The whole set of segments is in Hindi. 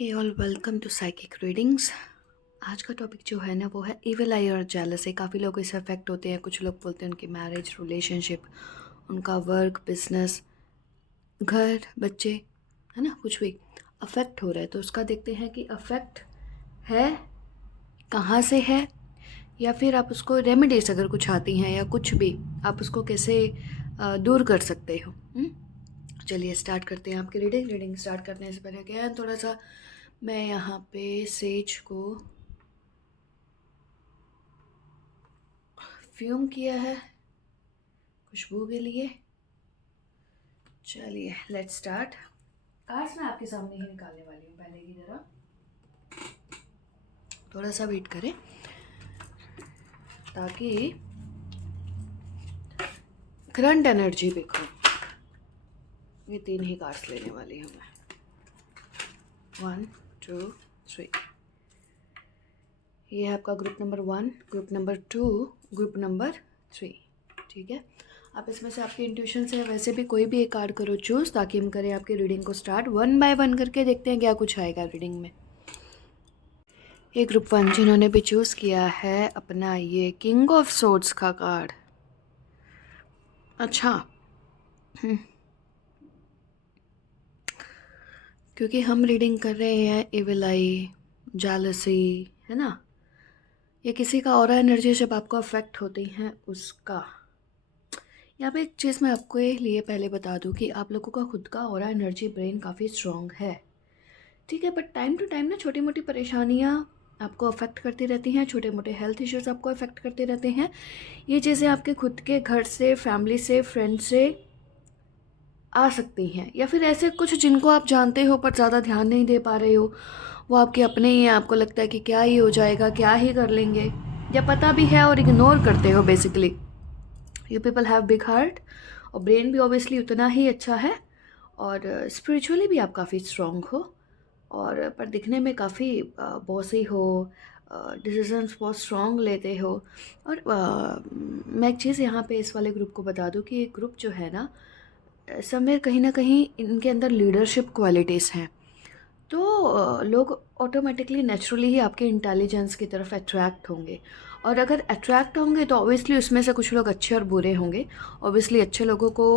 Hey all welcome to psychic readings. आज का टॉपिक जो है ना वो है इविल आई और जेलसी। काफ़ी लोग इससे अफेक्ट होते हैं। कुछ लोग बोलते हैं उनकी मैरिज, रिलेशनशिप, उनका वर्क, बिजनेस, घर, बच्चे, है ना, कुछ भी अफेक्ट हो रहा है। तो उसका देखते हैं कि अफेक्ट है, कहाँ से है, या फिर आप उसको रेमेडीज अगर कुछ आती हैं या कुछ भी आप उसको कैसे दूर कर सकते हो। चलिए स्टार्ट करते हैं आपकी रीडिंग स्टार्ट करने से पहले क्या है, थोड़ा सा मैं यहाँ पे सेज को फ्यूम किया है खुशबू के लिए। चलिए लेट्स स्टार्ट। कार्ड्स मैं आपके सामने ही निकालने वाली हूँ पहले की तरह। थोड़ा सा वेट करें ताकि करंट एनर्जी देखो। ये 3 ही कार्ड्स लेने वाली हूँ मैं। 1 2 3। ये है आपका group number 1, group number 2, group number 3। ठीक है, आप इसमें से आपके इंट्यूशन से वैसे भी कोई भी एक कार्ड करो चूज़, ताकि हम करें आपकी रीडिंग को स्टार्ट। 1 बाय 1 करके देखते हैं क्या कुछ आएगा रीडिंग में। ये ग्रुप 1 जिन्होंने भी चूज़ किया है अपना ये किंग ऑफ सोर्ड्स का कार्ड। अच्छा, क्योंकि हम रीडिंग कर रहे हैं इविल आई, जेलसी, है ना, ये किसी का ऑरा एनर्जी जब आपको अफेक्ट होती हैं उसका। यहाँ पे एक चीज़ मैं आपको ये लिए पहले बता दूँ कि आप लोगों का खुद का ऑरा एनर्जी ब्रेन काफ़ी स्ट्रॉन्ग है, ठीक है, बट टाइम टू टाइम ना छोटी मोटी परेशानियाँ आपको अफेक्ट करती रहती हैं, छोटे मोटे हेल्थ इश्यूज आपको अफेक्ट करते रहते हैं। ये चीज़ें आपके खुद के घर से, फैमिली से, फ्रेंड से आ सकती हैं, या फिर ऐसे कुछ जिनको आप जानते हो पर ज़्यादा ध्यान नहीं दे पा रहे हो, वो आपके अपने ही हैं, आपको लगता है कि क्या ही हो जाएगा, क्या ही कर लेंगे, या पता भी है और इग्नोर करते हो। Basically you people have big heart और ब्रेन भी ऑब्वियसली उतना ही अच्छा है, और स्पिरिचुअली भी आप काफ़ी स्ट्रॉन्ग हो, और पर दिखने में काफ़ी बॉसी हो, डिसीजंस बहुत स्ट्रॉन्ग लेते हो। और मैं एक चीज़ यहाँ पे इस वाले ग्रुप को बता दूँ कि ये ग्रुप जो है ना, समय कहीं ना कहीं इनके अंदर लीडरशिप क्वालिटीज़ हैं। तो लोग ऑटोमेटिकली नेचुरली ही आपके इंटेलिजेंस की तरफ अट्रैक्ट होंगे, और अगर अट्रैक्ट होंगे तो ऑब्वियसली उसमें से कुछ लोग अच्छे और बुरे होंगे। ऑब्वियसली अच्छे लोगों को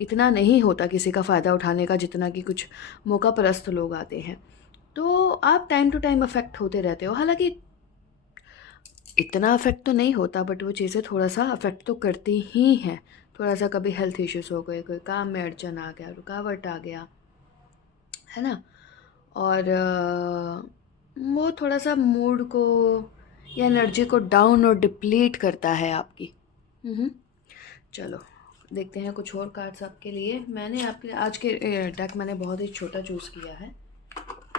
इतना नहीं होता किसी का फ़ायदा उठाने का जितना कि कुछ मौका परस्त लोग आते हैं। तो आप टाइम टू टाइम अफेक्ट होते रहते हो, हालांकि इतना अफेक्ट तो नहीं होता, बट वो चीज़ें थोड़ा सा अफेक्ट तो करती ही हैं। थोड़ा सा कभी हेल्थ इश्यूज़ हो गए, कोई काम में अड़चन आ गया, रुकावट आ गया, है ना, और वो थोड़ा सा मूड को या एनर्जी को डाउन और डिप्लीट करता है आपकी। चलो देखते हैं कुछ और कार्ड्स आपके लिए। मैंने आपके आज के डेक मैंने बहुत ही छोटा चूज़ किया है,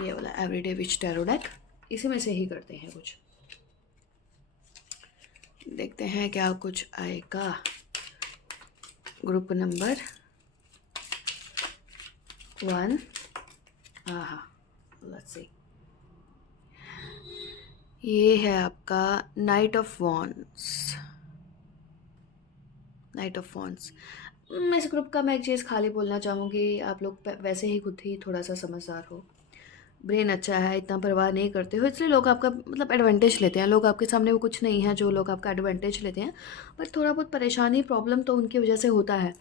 ये वाला एवरीडे विच टैरो डेक। इसी में से ही करते हैं कुछ, देखते हैं क्या कुछ आएगा। ग्रुप नंबर 1, हाँ, लेट्स सी। ये है आपका night of wands. Night of wands, इस ग्रुप का मैं एक चीज़ खाली बोलना चाहूँगी, आप लोग वैसे ही खुद ही थोड़ा सा समझदार हो, ब्रेन अच्छा है, इतना परवाह नहीं करते हो, इसलिए लोग आपका मतलब एडवांटेज लेते हैं। लोग आपके सामने वो कुछ नहीं है जो लोग आपका एडवांटेज लेते हैं, बट थोड़ा बहुत परेशानी, प्रॉब्लम तो उनकी वजह से होता है।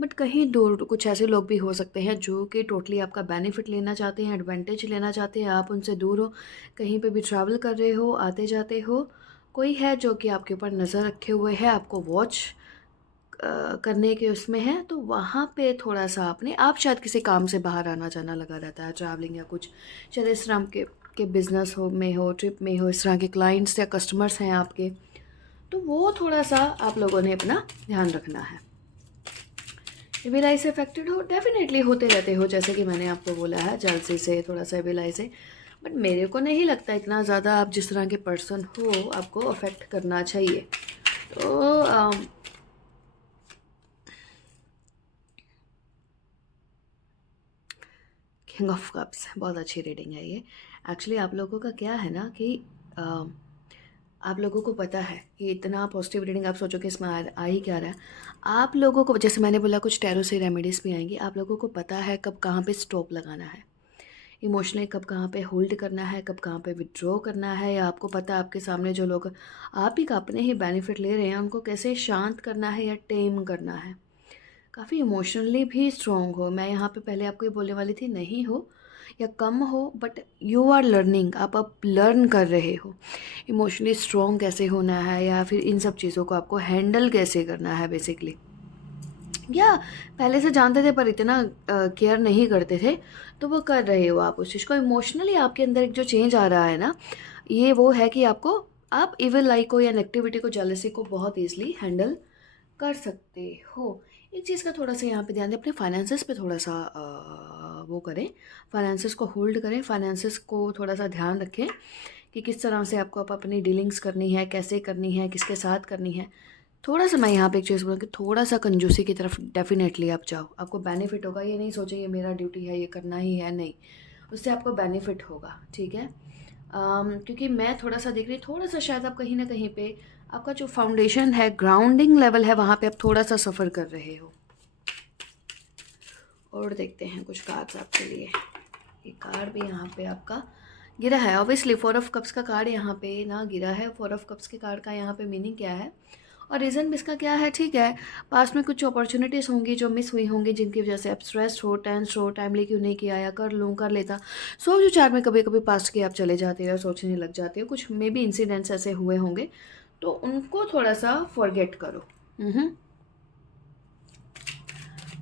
बट कहीं दूर कुछ ऐसे लोग भी हो सकते हैं जो कि टोटली आपका बेनिफिट लेना चाहते हैं, एडवांटेज लेना चाहते हैं। आप उनसे दूर हो, कहीं पे भी ट्रैवल कर रहे हो, आते जाते हो, कोई है जो कि आपके ऊपर नज़र रखे हुए है, आपको वॉच करने के उसमें है, तो वहाँ पे थोड़ा सा आपने, आप शायद किसी काम से बाहर आना जाना लगा रहता है, ट्रैवलिंग या कुछ, शायद इस तरह के बिजनेस हो में हो, ट्रिप में हो, इस तरह के क्लाइंट्स या कस्टमर्स हैं आपके, तो वो थोड़ा सा आप लोगों ने अपना ध्यान रखना है। एविलाई से अफेक्टेड हो, डेफिनेटली होते रहते हो, जैसे कि मैंने आपको बोला है, जलसी से, थोड़ा सा एविलाई से, बट मेरे को नहीं लगता इतना ज़्यादा आप जिस तरह के पर्सन हो आपको अफेक्ट करना चाहिए। तो किंग ऑफ कप्स, बहुत अच्छी रीडिंग है ये। एक्चुअली आप लोगों का क्या है ना कि आप लोगों को पता है कि इतना पॉजिटिव रीडिंग, आप सोचो कि इसमें आ ही क्या रहा है। आप लोगों को, जैसे मैंने बोला, कुछ टैरो से रेमेडीज़ भी आएंगी, आप लोगों को पता है कब कहाँ पे स्टॉप लगाना है। इमोशनली कब कहाँ पे होल्ड करना है, कब कहाँ पे विड्रॉ करना है, या आपको पता है आपके सामने जो लोग आप ही का अपने ही बेनिफिट ले रहे हैं उनको कैसे शांत करना है या टेम करना है। काफ़ी इमोशनली भी स्ट्रॉन्ग हो। मैं यहाँ पे पहले आपको ये बोलने वाली थी नहीं हो या कम हो, बट यू आर लर्निंग, आप अब लर्न कर रहे हो इमोशनली स्ट्रॉन्ग कैसे होना है, या फिर इन सब चीज़ों को आपको हैंडल कैसे करना है बेसिकली। या पहले से जानते थे पर इतना केयर नहीं करते थे, तो वो कर रहे हो आप उस चीज़ को। इमोशनली आपके अंदर एक जो चेंज आ रहा है ना, ये वो है कि आप इविल आई को या नेगेटिविटी को, जेलसी को बहुत ईजिली हैंडल कर सकते हो। एक चीज़ का थोड़ा सा यहाँ पे ध्यान दें, अपने फाइनेंसेस पे थोड़ा सा वो करें, फाइनेंसेस को होल्ड करें, फाइनेंसेस को थोड़ा सा ध्यान रखें कि किस तरह से आपको अपनी डीलिंग्स करनी है, कैसे करनी है, किसके साथ करनी है। थोड़ा सा मैं यहाँ पे एक चीज़ बोलूँ कि थोड़ा सा कंजूसी की तरफ डेफिनेटली आप जाओ, आपको बेनिफिट होगा। ये नहीं सोचें ये मेरा ड्यूटी है, ये करना ही है, नहीं, उससे आपको बेनिफिट होगा, ठीक है। क्योंकि मैं थोड़ा सा देख रही, थोड़ा सा शायद आप कहीं ना कहीं पे आपका जो फाउंडेशन है, ग्राउंडिंग लेवल है, वहाँ पे आप थोड़ा सा सफ़र कर रहे हो। और देखते हैं कुछ कार्ड्स आपके लिए। ये कार्ड भी यहाँ पे आपका गिरा है। ऑब्वियसली 4 ऑफ कप्स का कार्ड यहाँ पे ना गिरा है। 4 ऑफ कप्स के कार्ड का यहाँ पे मीनिंग क्या है और रीज़न भी इसका क्या है, ठीक है। पास में कुछ अपॉर्चुनिटीज़ होंगी जो मिस हुई होंगी, जिनकी वजह से आप स्ट्रेस हो, टेंस हो, टाइमली क्यों नहीं किया, या कर लूँ कर लेता, सोच विचार में कभी कभी पास्ट के आप चले जाते हो या सोचने लग जाते हो। कुछ मे बी इंसिडेंट्स ऐसे हुए होंगे, तो उनको थोड़ा सा फॉरगेट करो।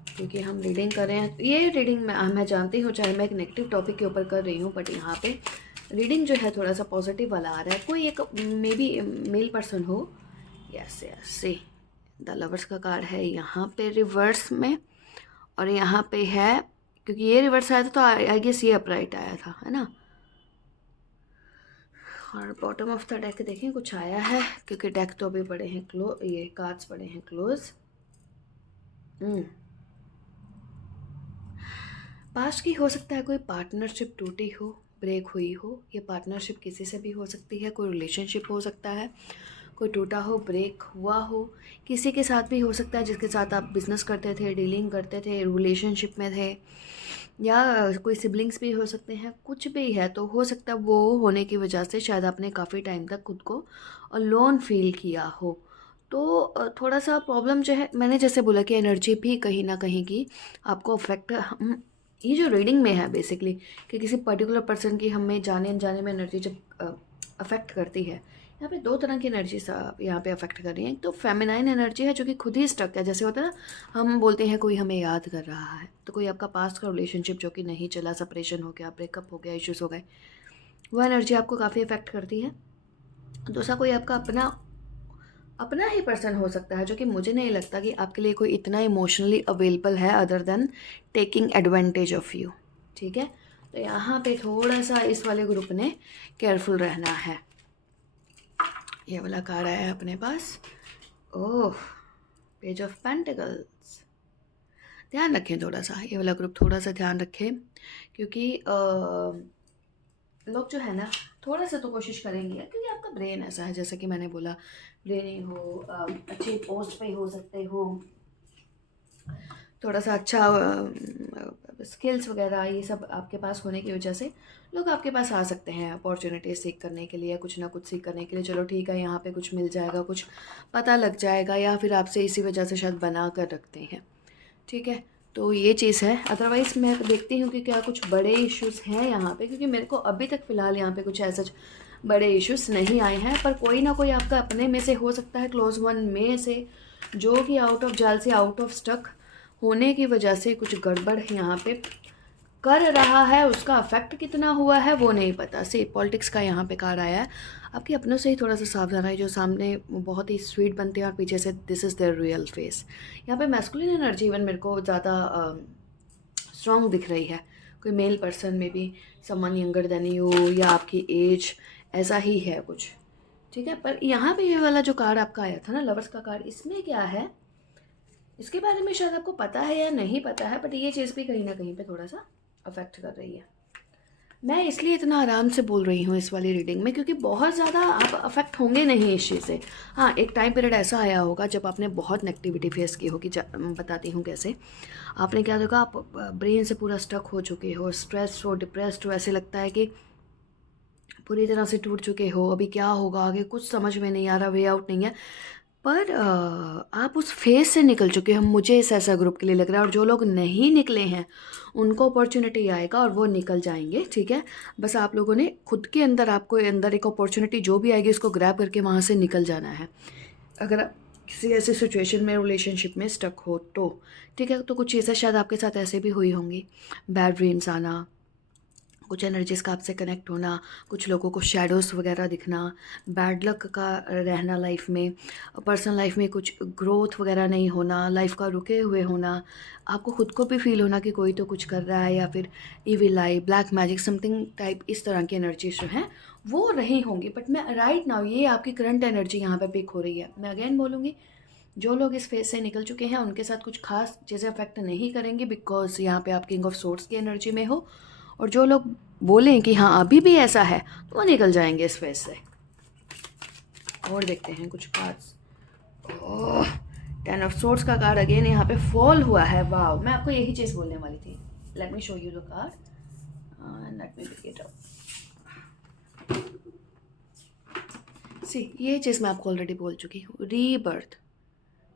क्योंकि हम रीडिंग कर रहे हैं, ये रीडिंग मैं जानती हूँ, चाहे मैं एक नेगेटिव टॉपिक के ऊपर कर रही हूँ, बट यहाँ पे रीडिंग जो है थोड़ा सा पॉजिटिव वाला आ रहा है। कोई एक मे बी मेल पर्सन हो। Yes yes, see the lovers का कार्ड है यहाँ पे रिवर्स में, और यहाँ पे है, क्योंकि ये रिवर्स आया था तो आई गेस ये अपराइट आया था, है ना। और बॉटम ऑफ द डेक देखें कुछ आया है, क्योंकि डेक तो अभी पड़े हैं ये कार्ड्स पड़े हैं क्लोज। पास्ट की हो सकता है कोई पार्टनरशिप टूटी हो, ब्रेक हुई हो। ये पार्टनरशिप किसी से भी हो सकती है, कोई रिलेशनशिप हो सकता है, कोई टूटा हो, ब्रेक हुआ हो। किसी के साथ भी हो सकता है जिसके साथ आप बिज़नेस करते थे, डीलिंग करते थे, रिलेशनशिप में थे, या कोई सिबलिंग्स भी हो सकते हैं। कुछ भी है तो हो सकता है वो होने की वजह से शायद आपने काफ़ी टाइम तक खुद को अलोन फील किया हो। तो थोड़ा सा प्रॉब्लम जो है, मैंने जैसे बोला कि एनर्जी भी कहीं ना कहीं की आपको अफेक्ट, ये जो रीडिंग में है बेसिकली कि किसी पर्टिकुलर पर्सन की हमें जाने अनजाने में एनर्जी जब अफेक्ट करती है। यहाँ पे 2 तरह की एनर्जी यहाँ पे अफेक्ट कर रही है। एक तो फेमिनाइन एनर्जी है जो कि खुद ही स्टक है, जैसे होता है ना, हम बोलते हैं कोई हमें याद कर रहा है, तो कोई आपका पास्ट का रिलेशनशिप जो कि नहीं चला, सेपरेशन हो गया, ब्रेकअप हो गया, इश्यूज़ हो गए, वो एनर्जी आपको काफ़ी अफेक्ट करती है। दूसरा कोई आपका अपना ही पर्सन हो सकता है, जो कि मुझे नहीं लगता कि आपके लिए कोई इतना इमोशनली अवेलेबल है other than taking advantage of you, ठीक है। तो यहाँ पे थोड़ा सा इस वाले ग्रुप ने केयरफुल रहना है। ये वाला कार्ड आया है अपने पास, ओह, पेज ऑफ पेंटिकल्स। ध्यान रखें थोड़ा सा, ये वाला ग्रुप थोड़ा सा ध्यान रखें, क्योंकि लोग जो है ना थोड़ा सा तो कोशिश करेंगे, क्योंकि आपका ब्रेन ऐसा है, जैसा कि मैंने बोला, ब्रेन हो, अच्छे पोस्ट पे हो सकते हो, थोड़ा सा अच्छा स्किल्स वगैरह ये सब आपके पास होने की वजह से लोग आपके पास आ सकते हैं अपॉर्चुनिटीज सीख करने के लिए, कुछ ना कुछ सीख करने के लिए। चलो ठीक है, यहाँ पे कुछ मिल जाएगा, कुछ पता लग जाएगा, या फिर आपसे इसी वजह से शायद बना कर रखते हैं, ठीक है। तो ये चीज़ है। अदरवाइज़ मैं देखती हूँ कि क्या कुछ बड़े इश्यूज़ हैं यहाँ पे, क्योंकि मेरे को अभी तक फ़िलहाल यहाँ पे कुछ ऐसा बड़े इश्यूज़ नहीं आए हैं, पर कोई ना कोई आपका अपने में से हो सकता है, क्लोज वन में से, जो कि आउट ऑफ जाल से, आउट ऑफ स्टक होने की वजह से कुछ गड़बड़ यहाँ पे कर रहा है। उसका अफेक्ट कितना हुआ है वो नहीं पता। सी पॉलिटिक्स का यहाँ पे कार्ड आया है। आपके अपनों से ही थोड़ा सा सावधान है, जो सामने बहुत ही स्वीट बनते हैं और पीछे से this is there real face. यहाँ पे मैस्कुलिन एनर्जी इवन मेरे को ज़्यादा स्ट्रॉन्ग दिख रही है। कोई मेल पर्सन में भी समवन यंगर देन यू, या आपकी एज, ऐसा ही है कुछ, ठीक है। पर यहाँ पे ये वाला जो कार्ड आपका आया था ना, लवर्स का कार्ड, इसमें क्या है, इसके बारे में शायद आपको पता है या नहीं पता है, बट ये चीज़ भी कहीं ना कहीं पे थोड़ा सा अफेक्ट कर रही है। मैं इसलिए इतना आराम से बोल रही हूँ इस वाली रीडिंग में, क्योंकि बहुत ज़्यादा आप अफेक्ट होंगे नहीं इस चीज़ से। हाँ, एक टाइम पीरियड ऐसा आया होगा जब आपने बहुत नेगेटिविटी फेस की होगी। बताती हूँ कैसे। आपने क्या देखा, आप ब्रेन से पूरा स्टक हो चुके हो, स्ट्रेस हो, डिप्रेस्ड हो, ऐसे लगता है कि पूरी तरह से टूट चुके हो, अभी क्या होगा आगे कुछ समझ में नहीं आ रहा, वे आउट नहीं है। पर आप उस फेज़ से निकल चुके हो, मुझे इस ऐसा ग्रुप के लिए लग रहा है। और जो लोग नहीं निकले हैं उनको अपॉर्चुनिटी आएगा और वो निकल जाएंगे, ठीक है। बस आप लोगों ने खुद के अंदर, आपको अंदर एक अपॉर्चुनिटी जो भी आएगी उसको ग्रैब करके वहाँ से निकल जाना है। अगर आप किसी ऐसी सिचुएशन में, रिलेशनशिप में स्टक हो तो, ठीक है। तो कुछ चीज़ें शायद आपके साथ ऐसे भी हुई होंगी, बैड ड्रीम्स आना, कुछ एनर्जीज़ का आपसे कनेक्ट होना, कुछ लोगों को शैडोज़ वगैरह दिखना, बैड लक का रहना लाइफ में, पर्सनल लाइफ में कुछ ग्रोथ वगैरह नहीं होना, लाइफ का रुके हुए होना, आपको खुद को भी फील होना कि कोई तो कुछ कर रहा है, या फिर इविल आई, ब्लैक मैजिक, समथिंग टाइप, इस तरह की एनर्जीज जो हैं वो रही होंगी। बट मैं राइट नाउ, ये आपकी करंट एनर्जी यहाँ पे पिक हो रही है। मैं अगेन बोलूँगी, जो लोग इस फेज से निकल चुके हैं उनके साथ कुछ खास चीज़ें अफेक्ट नहीं करेंगी, बिकॉज यहाँ पे आप किंग ऑफ सोर्ड्स की एनर्जी में हो। और जो लोग बोलें कि हाँ अभी भी ऐसा है, तो वो निकल जाएंगे इस फेज से। और देखते हैं कुछ कार्ड्स। ओह, 10 ऑफ सोर्ड्स का कार्ड अगेन यहाँ पे फॉल हुआ है। वाह, मैं आपको यही चीज़ बोलने वाली थी। Let me show you the card, let me pick it up. See, ये चीज़ मैं आपको ऑलरेडी बोल चुकी हूँ, रीबर्थ,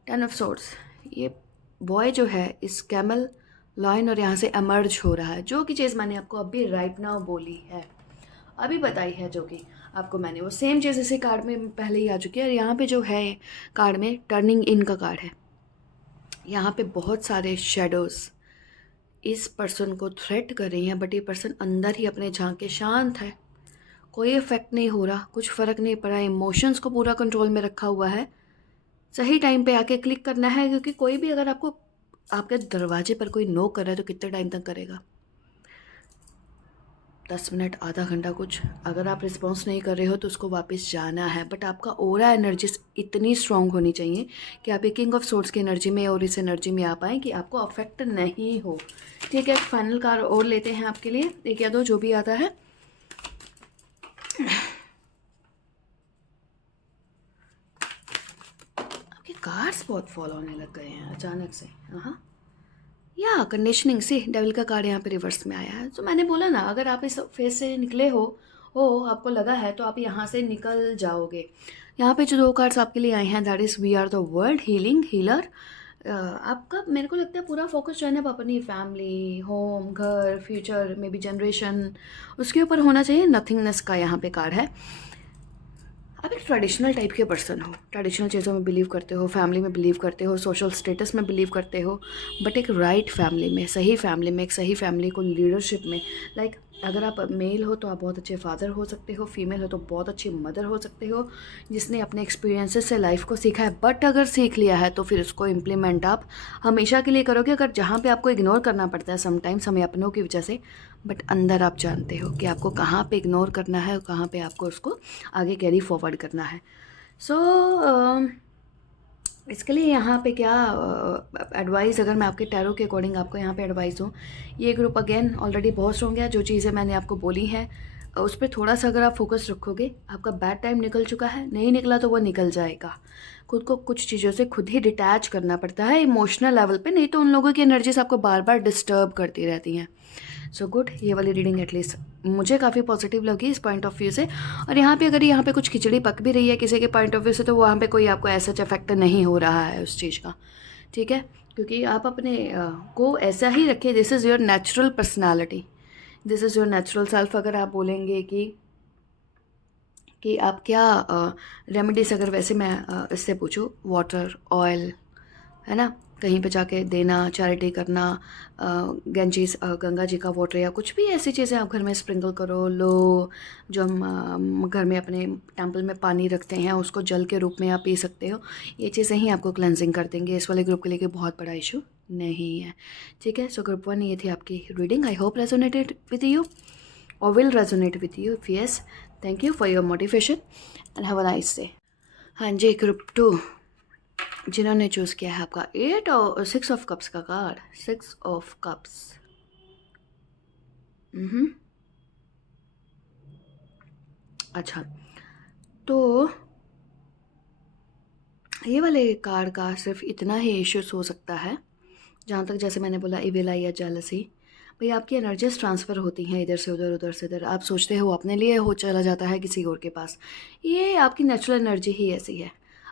10 ऑफ सोर्ड्स। ये बॉय जो है इस कैमल लाइन और यहाँ से एमर्ज हो रहा है, जो कि चीज़ मैंने आपको अभी राइट नाउ बोली है, अभी बताई है, जो कि आपको मैंने वो सेम चीज़ इसी कार्ड में पहले ही आ चुकी है। और यहाँ पे जो है कार्ड में टर्निंग इन का कार्ड है। यहाँ पे बहुत सारे शेडोज़ इस पर्सन को थ्रेट कर रही हैं, बट ये पर्सन अंदर ही अपने झांके शांत है, कोई इफेक्ट नहीं हो रहा, कुछ फ़र्क नहीं पड़ा, इमोशंस को पूरा कंट्रोल में रखा हुआ है। सही टाइम पे आके क्लिक करना है, क्योंकि कोई भी अगर आपको, आपके दरवाजे पर कोई नॉक कर रहा है तो कितने टाइम तक करेगा? 10 मिनट, आधा घंटा, कुछ। अगर आप रिस्पॉन्स नहीं कर रहे हो तो उसको वापस जाना है। बट आपका ओरा एनर्जी इतनी स्ट्रांग होनी चाहिए कि आप एक किंग ऑफ सोर्ड्स की एनर्जी में और इस एनर्जी में आ पाएँ कि आपको अफेक्ट नहीं हो, ठीक है। फाइनल कार्ड और लेते हैं आपके लिए, एक या दो जो भी आता है। आपके कार्ड्स बहुत फॉलो होने लग गए हैं अचानक से। हाँ, या कंडीशनिंग से डेविल का कार्ड यहाँ पे रिवर्स में आया है। तो मैंने बोला ना, अगर आप इस फेज से निकले हो आपको लगा है, तो आप यहाँ से निकल जाओगे। यहाँ पे जो दो कार्ड्स आपके लिए आए हैं, that is we are the world, healing, healer. आपका, मेरे को लगता है, पूरा फोकस जो है ना अपनी फैमिली, होम, घर, फ्यूचर में भी जनरेशन, उसके ऊपर होना चाहिए। नथिंगनेस का यहाँ पे कार्ड है। आप एक ट्रेडिशनल टाइप के पर्सन हो, ट्रेडिशनल चीज़ों में बिलीव करते हो, फैमिली में बिलीव करते हो, सोशल स्टेटस में बिलीव करते हो, बट एक राइट फैमिली में, सही फैमिली में, एक सही फैमिली को लीडरशिप में। लाइक अगर आप मेल हो तो आप बहुत अच्छे फादर हो सकते हो, फीमेल हो तो बहुत अच्छी मदर हो सकते हो, जिसने अपने एक्सपीरियंसेस से लाइफ को सीखा है। बट अगर सीख लिया है तो फिर उसको इम्प्लीमेंट आप हमेशा के लिए करोगे। अगर जहाँ पे आपको इग्नोर करना पड़ता है समटाइम्स हमें अपनों की वजह से, बट अंदर आप जानते हो कि आपको कहाँ पे इग्नोर करना है और कहाँ पे आपको उसको आगे कैरी फॉरवर्ड करना है। सो इसके लिए यहाँ पे क्या एडवाइस, अगर मैं आपके टैरो के अकॉर्डिंग आपको यहाँ पे एडवाइस दूँ, ये ग्रुप अगेन ऑलरेडी बहुत स्ट्रॉन्ग है। जो चीज़ें मैंने आपको बोली हैं उस पर थोड़ा सा अगर आप फोकस रखोगे, आपका बैड टाइम निकल चुका है, नहीं निकला तो वो निकल जाएगा। खुद को कुछ चीज़ों से खुद ही डिटैच करना पड़ता है इमोशनल लेवल पे, नहीं तो उन लोगों की एनर्जीज आपको बार बार डिस्टर्ब करती रहती हैं। सो गुड, ये वाली रीडिंग एटलीस्ट मुझे काफ़ी पॉजिटिव लगी इस पॉइंट ऑफ व्यू से। और यहाँ पे अगर यहाँ पे कुछ खिचड़ी पक भी रही है किसी के पॉइंट ऑफ व्यू से, तो वहाँ पे कोई आपको ऐसा इफेक्ट नहीं हो रहा है उस चीज़ का, ठीक है। क्योंकि आप अपने को ऐसा ही रखिए, this is your natural personality, this is your natural self. अगर आप बोलेंगे कि आप क्या रेमेडीज, अगर वैसे मैं इससे पूछूँ, वाटर, ऑयल, है ना, कहीं पे जाके देना, चैरिटी करना, गंगा जी का वाटर या कुछ भी ऐसी चीज़ें आप घर में स्प्रिंकल करो लो। जो हम घर में अपने टेम्पल में पानी रखते हैं उसको जल के रूप में आप पी सकते हो। ये चीज़ें ही आपको क्लेंजिंग कर देंगे। इस वाले ग्रुप के लिए कोई बहुत बड़ा इशू नहीं है, ठीक है। सो ग्रुप 1, ये थी आपकी reading. I hope resonated with you or will resonate with you. If yes, thank you for your motivation and have a nice day. हाँ जी, ग्रुप 2 जिन्होंने चूज़ किया है आपका 8 और 6 ऑफ कप्स का कार्ड, 6 ऑफ कप्स। अच्छा, तो ये वाले कार्ड का सिर्फ इतना ही इश्यूज हो सकता है, जहाँ तक जैसे मैंने बोला इविल आई या जेलसी। भाई आपकी एनर्जीज ट्रांसफ़र होती हैं इधर से उधर, उधर से इधर। आप सोचते हो अपने लिए, हो चला जाता है किसी और के पास। ये आपकी नेचुरल एनर्जी ही ऐसी है।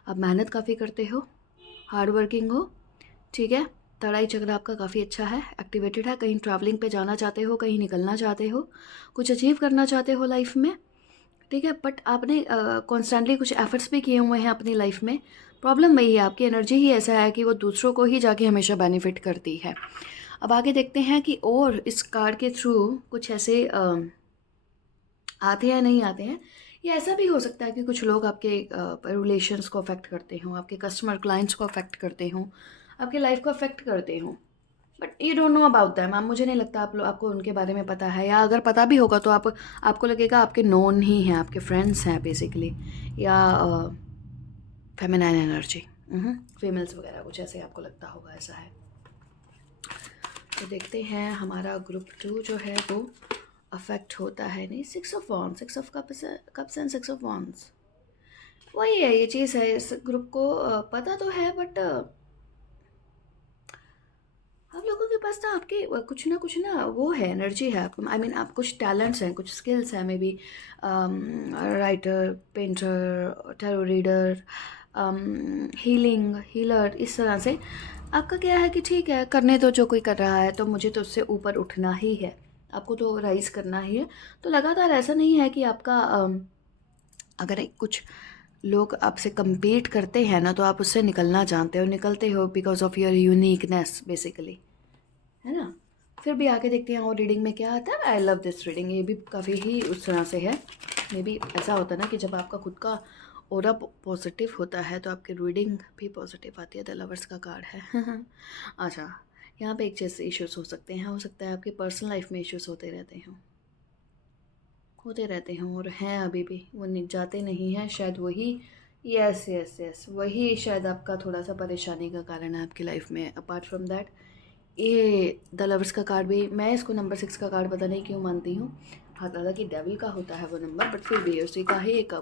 आप मेहनत काफ़ी करते हो, हार्ड वर्किंग हो, ठीक है। तड़ाई चक्र आपका काफ़ी अच्छा है, एक्टिवेटेड है। कहीं ट्रैवलिंग पे जाना चाहते हो, कहीं निकलना चाहते हो, कुछ अचीव करना चाहते हो लाइफ में, ठीक है। बट आपने कॉन्स्टेंटली कुछ एफर्ट्स भी किए हुए हैं अपनी लाइफ में। प्रॉब्लम वही है, आपकी एनर्जी ही ऐसा है कि वो दूसरों को ही जाके हमेशा बेनिफिट करती है। अब आगे देखते हैं कि और इस कार्ड के थ्रू कुछ ऐसे आते हैं नहीं आते हैं। या ऐसा भी हो सकता है कि कुछ लोग आपके रिलेशंस को अफेक्ट करते हों, आपके कस्टमर क्लाइंट्स को अफेक्ट करते हों, आपके लाइफ को अफेक्ट करते हों। But you don't know about them. आप, मुझे नहीं लगता आप लोग, आपको उनके बारे में पता है, या अगर पता भी होगा तो आप, आपको लगेगा आपके नोन ही हैं, आपके फ्रेंड्स हैं बेसिकली, या फेमिनाइन एनर्जी, फीमेल्स वगैरह कुछ ऐसे आपको लगता होगा ऐसा है। तो देखते हैं हमारा ग्रुप 2 जो है वो अफेक्ट होता है नहीं। 6 of wands, 6 of cups and 6 of wands. वही है, ये चीज़ है इस ग्रुप को पता तो है, बट आप लोगों के पास ना आपके कुछ ना वो है, एनर्जी है आपको। आई मीन आप कुछ टैलेंट्स हैं, कुछ स्किल्स हैं, may be writer, painter, tarot reader, healing healer, इस तरह से। आपका क्या है कि ठीक है, करने दो, जो कोई कर रहा है तो मुझे तो उससे ऊपर उठना ही है, आपको तो राइज करना ही है। तो लगातार ऐसा नहीं है कि आपका अगर कुछ लोग आपसे compete करते हैं ना, तो आप उससे निकलना चाहते हो, निकलते हो because of your uniqueness basically, है ना। फिर भी आगे देखते हैं और रीडिंग में क्या आता है। आई लव दिस रीडिंग, ये भी काफ़ी ही उस तरह से है। मे बी ऐसा होता है ना कि जब आपका खुद का ओरा पॉजिटिव होता है तो आपकी रीडिंग भी पॉजिटिव आती है। द लवर्स का कार्ड है। अच्छा, यहाँ पे एक चीज़ इश्यूज हो सकते हैं, हो सकता है आपकी पर्सनल लाइफ में इश्यूज होते रहते हैं और हैं अभी भी, वो जाते नहीं हैं शायद। वही, यस यस यस, वही शायद आपका थोड़ा सा परेशानी का कारण है आपकी लाइफ में। अपार्ट फ्रॉम दैट, ये द लवर्स का कार्ड भी, मैं इसको नंबर 6 का कार्ड पता नहीं क्यों मानती हूँ। हाँ, हालांकि डेविल का होता है वो नंबर, बट फिर भी उसी का ही एक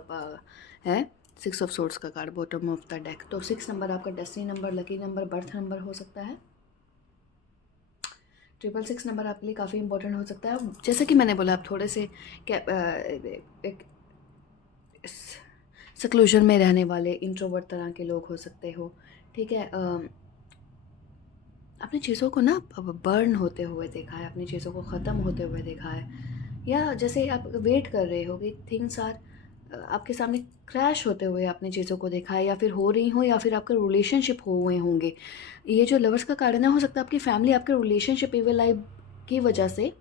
है। 6 ऑफ सोर्ड्स का card bottom of the deck. तो 6 नंबर आपका destiny number, lucky number, birth number हो सकता है। 666 नंबर आपके लिए काफ़ी इंपॉर्टेंट हो सकता है। जैसे कि मैंने बोला, आप थोड़े से एक सक्लूजन में रहने वाले इंट्रोवर्ट तरह के लोग हो सकते हो, ठीक है। अपनी चीज़ों को ना बर्न होते हुए देखा है, अपनी चीज़ों को ख़त्म होते हुए देखा है। या जैसे आप वेट कर रहे हो कि थिंग्स आर आपके सामने क्रैश होते हुए अपनी चीज़ों को देखा है, या फिर हो रही हो, या फिर आपके रिलेशनशिप हुए होंगे। ये जो लवर्स का कारण है, हो सकता है आपकी फैमिली, आपके रिलेशनशिप इविल लाइफ की वजह से,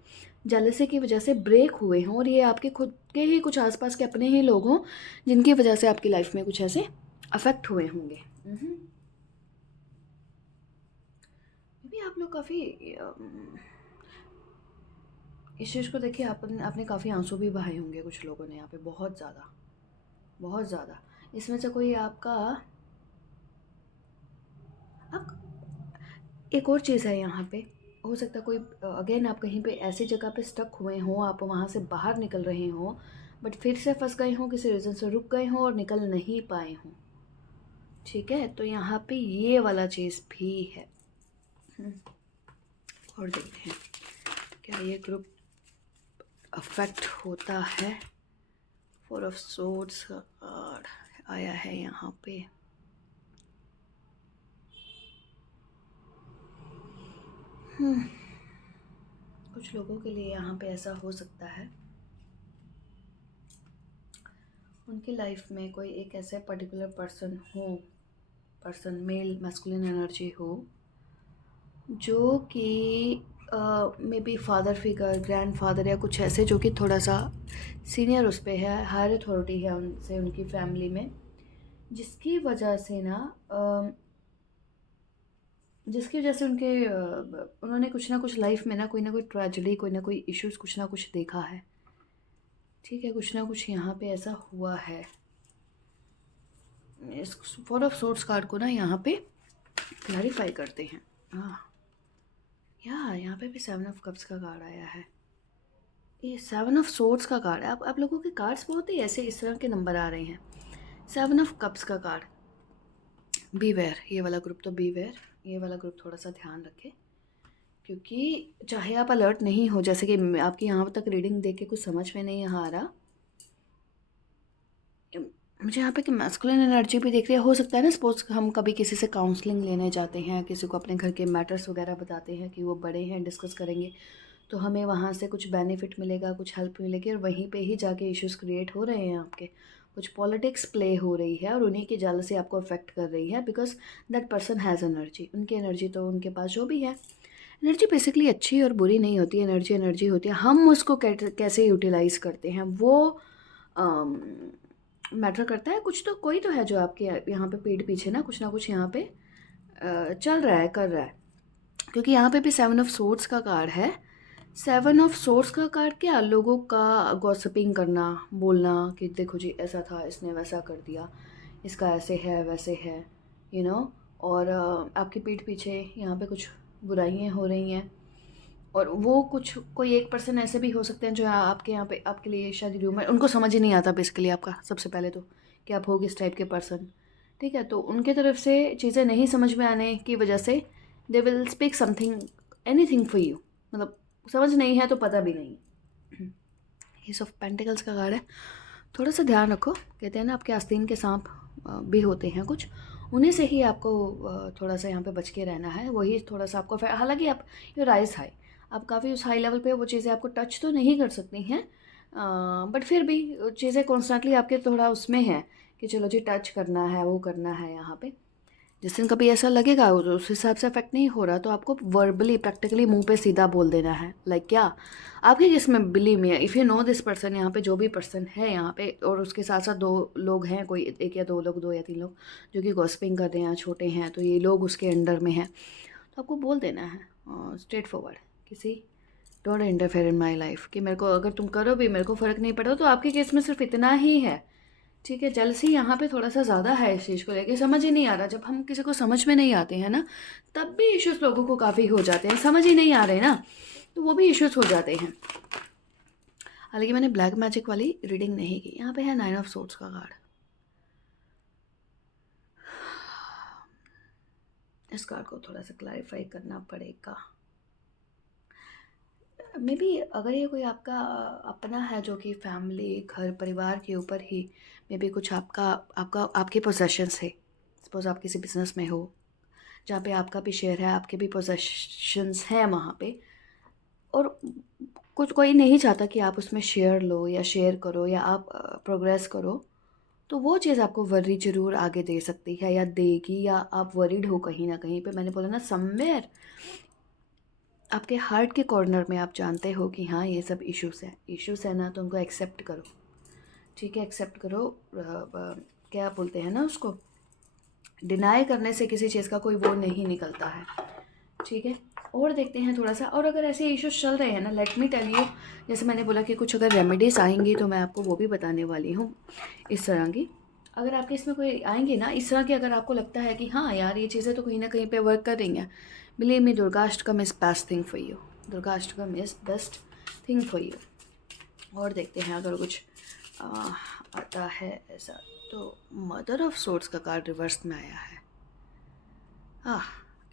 जेलसी की वजह से ब्रेक हुए हों, और ये आपके खुद के ही कुछ आसपास के अपने ही लोग हों जिनकी वजह से आपकी लाइफ में कुछ ऐसे अफेक्ट हुए होंगे। भी आप लोग काफ़ी इस चीज़ को देखिए, आपने काफ़ी आंसू भी बहाए होंगे कुछ लोगों ने यहाँ पे, बहुत ज़्यादा, बहुत ज़्यादा। इसमें से कोई आपका, आप, एक और चीज़ है यहाँ पे, हो सकता है कोई अगेन आप कहीं पे ऐसी जगह पे स्टक हुए हों, आप वहाँ से बाहर निकल रहे हों, बट फिर से फंस गए हों, किसी रीज़न से रुक गए हों और निकल नहीं पाए हों, ठीक है। तो यहाँ पे ये वाला चीज़ भी है। और देखते हैं क्या ये ग्रुप अफेक्ट होता है। 4 ऑफ सोर्ड्स का कार्ड आया है यहाँ पे। कुछ लोगों के लिए यहाँ पे ऐसा हो सकता है, उनकी लाइफ में कोई एक ऐसे particular person male masculine energy हो, जो कि maybe father figure, grandfather, या कुछ ऐसे, जो कि थोड़ा सा सीनियर उस पर है, हायर अथॉरिटी है उनसे, उनकी फैमिली में, जिसकी वजह से ना जिसकी वजह से उन्होंने कुछ ना कुछ लाइफ में ना कोई ट्रेजेडी, कोई ना कोई इश्यूज, कुछ ना कुछ देखा है, ठीक है। कुछ ना कुछ यहाँ पे ऐसा हुआ है। इस 4 ऑफ सोर्ड्स कार्ड को ना यहाँ पे क्लैरिफाई करते हैं। हाँ, यहाँ पे भी 7 ऑफ कप्स का कार्ड आया है। ये 7 ऑफ सोर्ड्स का कार्ड है। आप लोगों के कार्ड्स बहुत ही ऐसे इस तरह के नंबर आ रहे हैं। 7 ऑफ कप्स का कार्ड, बीवेयर, ये वाला ग्रुप तो बीवेयर, ये वाला ग्रुप थोड़ा सा ध्यान रखे, क्योंकि चाहे आप अलर्ट नहीं हो, जैसे कि आपकी यहाँ तक रीडिंग देख के कुछ समझ में नहीं यहाँ आ रहा, मुझे यहाँ पे कि मैस्कुलिन एनर्जी भी दिख रही है। हो सकता है ना सपोज हम कभी किसी से काउंसलिंग लेने जाते हैं, किसी को अपने घर के मैटर्स वगैरह बताते हैं कि वो बड़े हैं, डिस्कस करेंगे, तो हमें वहाँ से कुछ बेनिफिट मिलेगा, कुछ हेल्प मिलेगी, और वहीं पे ही जाके इश्यूज़ क्रिएट हो रहे हैं आपके। कुछ पॉलिटिक्स प्ले हो रही है और उन्हीं की जेलसी आपको अफेक्ट कर रही है, because that person has energy. उनकी एनर्जी तो उनके पास जो भी है, एनर्जी बेसिकली अच्छी और बुरी नहीं होती, एनर्जी एनर्जी होती है। हम उसको कैसे यूटिलाइज़ करते हैं वो मैटर करता है। कुछ तो कोई तो है जो आपके यहाँ पे पीठ पीछे ना कुछ यहाँ पे चल रहा है, कर रहा है, क्योंकि यहाँ पे भी 7 ऑफ सोर्ड्स का कार्ड है। 7 ऑफ सोर्ड्स का कार्ड क्या, लोगों का गॉसिपिंग करना, बोलना कि देखो जी ऐसा था, इसने वैसा कर दिया, इसका ऐसे है वैसे है, यू नो। और आपकी पीठ पीछे यहाँ पे कुछ बुराइयाँ हो रही हैं, और वो कुछ कोई एक पर्सन ऐसे भी हो सकते हैं जो आपके यहाँ पे आपके लिए शायद र्यूमर, उनको समझ ही नहीं आता बेसिकली आपका, सबसे पहले तो कि आप हो किस टाइप के पर्सन, ठीक है। तो उनके तरफ से चीज़ें नहीं समझ में आने की वजह से they will speak something, anything for you, मतलब समझ नहीं है तो पता भी नहीं। एस ऑफ पेंटिकल्स का कार्ड है। थोड़ा सा ध्यान रखो, कहते हैं ना आपके आस्तीन के सांप भी होते हैं कुछ, उन्हीं से ही आपको थोड़ा सा यहाँ पे बच के रहना है। वही थोड़ा सा आपको, हालांकि आप योर राइज हाई, आप काफ़ी उस हाई लेवल पे वो चीज़ें आपको टच तो नहीं कर सकती हैं, बट फिर भी चीज़ें कॉन्स्टेंटली आपके थोड़ा उसमें है कि चलो जी टच करना है, वो करना है यहाँ पे। जिस दिन कभी ऐसा लगेगा उस हिसाब से अफेक्ट नहीं हो रहा, तो आपको वर्बली प्रैक्टिकली मुंह पे सीधा बोल देना है, लाइक क्या आपके किसमें बिलीव में, if you know this person, यहाँ पे जो भी पर्सन है यहाँ पे, और उसके साथ साथ 2 लोग हैं, कोई 1 या 2 लोग, 2 या 3 लोग जो कि गॉसिपिंग कर रहे हैं, छोटे हैं, तो ये लोग उसके अंडर में हैं, तो आपको बोल देना है स्ट्रेट फॉरवर्ड, किसी don't interfere in my life, कि मेरे को अगर तुम करो भी मेरे को फ़र्क नहीं पड़ा। तो आपके केस में सिर्फ इतना ही है, ठीक है। जेलसी यहाँ पे थोड़ा सा ज़्यादा है इस चीज़ को लेके, समझ ही नहीं आ रहा। जब हम किसी को समझ में नहीं आते हैं ना, तब भी इश्यूज़ लोगों को काफ़ी हो जाते हैं, समझ ही नहीं आ रहे ना, तो वो भी इश्यूज़ हो जाते हैं। हालांकि मैंने ब्लैक मैजिक वाली रीडिंग नहीं की। यहाँ पे है 9 ऑफ सोर्ड्स का कार्ड। इस कार्ड को थोड़ा सा क्लैरिफाई करना पड़ेगा। मे बी अगर ये कोई आपका अपना है जो कि फैमिली, घर परिवार के ऊपर ही मे बी कुछ आपके पोजेशंस है, सपोज आप किसी बिजनेस में हो जहाँ पे आपका भी शेयर है, आपके भी पोजेशंस हैं वहाँ पे, और कुछ कोई नहीं चाहता कि आप उसमें शेयर लो या शेयर करो या आप प्रोग्रेस करो, तो वो चीज़ आपको वर्री ज़रूर आगे दे सकती है या देगी, या आप वरीड हो कहीं ना कहीं पे। मैंने बोला ना, समवेयर आपके हार्ट के कॉर्नर में आप जानते हो कि हाँ ये सब इश्यूज़ है ना, तो उनको एक्सेप्ट करो, ठीक है, एक्सेप्ट करो। क्या बोलते हैं ना उसको, डिनाई करने से किसी चीज़ का कोई वो नहीं निकलता है, ठीक है। और देखते हैं थोड़ा सा, और अगर ऐसे इश्यूज चल रहे हैं ना, लेट मी टेल यू, जैसे मैंने बोला कि कुछ अगर रेमेडीज़ आएंगी तो मैं आपको वो भी बताने वाली हूँ इस तरह की। अगर आपके इसमें कोई आएंगी ना इस तरह की, अगर आपको लगता है कि हाँ यार ये चीज़ें तो कहीं ना कहीं पे वर्क कर रही हैं, believe me, Durgashtakam is best thing for you, Durgashtakam is best thing for you. और देखते हैं अगर कुछ आता है ऐसा, तो मदर ऑफ सोर्ड्स का कार्ड रिवर्स में आया है।